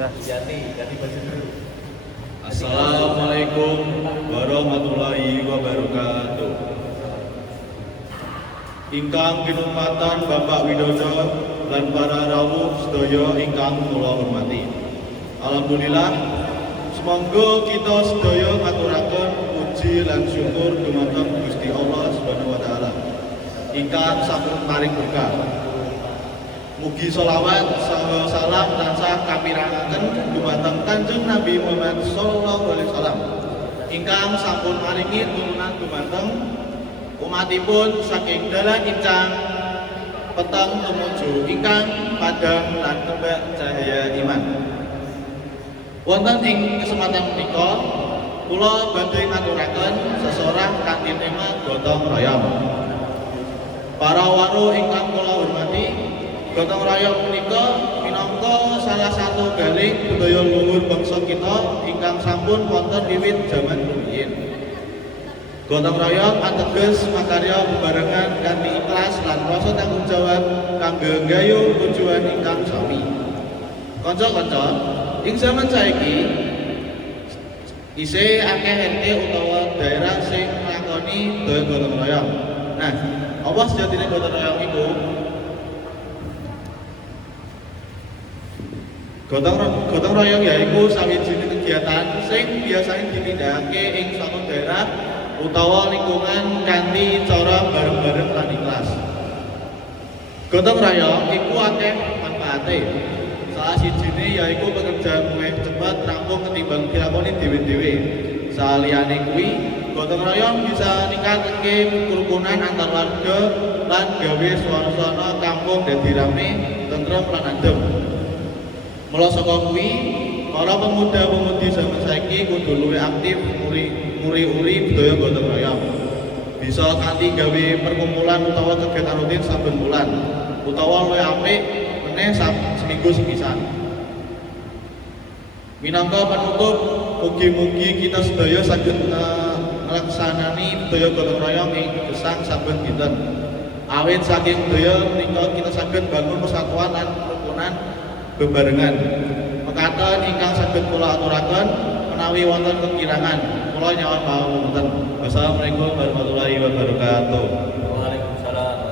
Ganti baju dulu. Assalamualaikum warahmatullahi wabarakatuh. Ingkang kinurmatan Bapak Widodo lan para rawuh sedaya ingkang kula hormati. Alhamdulillah, semoga kita sedaya ngaturaken puji lan syukur dumateng Gusti Allah Subhanahu wa taala. Ingkang sampun paring berkah. Mugi sholawat saha salam tansah kapirangaken dumateng Kanjeng Nabi Muhammad sallallahu alaihi wasallam ingkang sampun maringi turunan dumateng umatipun saking dalan incang peteng tumuju ingkang padhang lan kembak cahaya iman. Wonten ing kesempatan punika kula badhe ngaturaken sesorah kanthi tema gotong royong. Para waru ingkang kula hormati, gotong royong punika minangka salah satu galing budaya luhur bangsa kita ingkang sampun wonten wiwit jaman rumiyin. Gotong royong ateges makarya bebarengan kanthi ikhlas lan rasa tanggung jawab kangge nggayuh tujuan ingkang sami. Kanca-kanca, ing zaman saiki isih akeh RT utawa daerah sing nglakoni gotong royong. Nah, apa sejatine gotong royong iku? Gotong royong yaiku sawijining kegiatan sing biasanya ditindakake ing suatu daerah utawa lingkungan kanthi cara bareng-bareng lan ikhlas. Gotong royong iku akeh manfaate. Salah sijine yaiku pekerjaan luwih cepet rampung ketimbang dilakoni dhewe-dhewe. Saliyane kuwi, gotong royong bisa ningkatake kerukunan antar warga lan gawe suasana kampung dadi rame, tentrem lan adem. Mula saka kuwi, para pemuda-pemudi zaman saiki kudu luwih aktif nguri-uri budaya gotong royong. Bisa kanthi gawe perkumpulan utawa kegiatan rutin saben bulan, utawa luwih apik meneh seminggu sepisan. Minangka penutup, mugi-mugi kita sedaya saged nglaksanani budaya gotong royong ing gesang saben dinten. Awit saking budaya menika kita saged bangun persatuan lan kerukunan bebarengan. Mekaten ingkang saged kula aturaken menawi wonten kekirangan kula nyuwun pamapunten. Wassalamualaikum warahmatullahi wabarakatuh.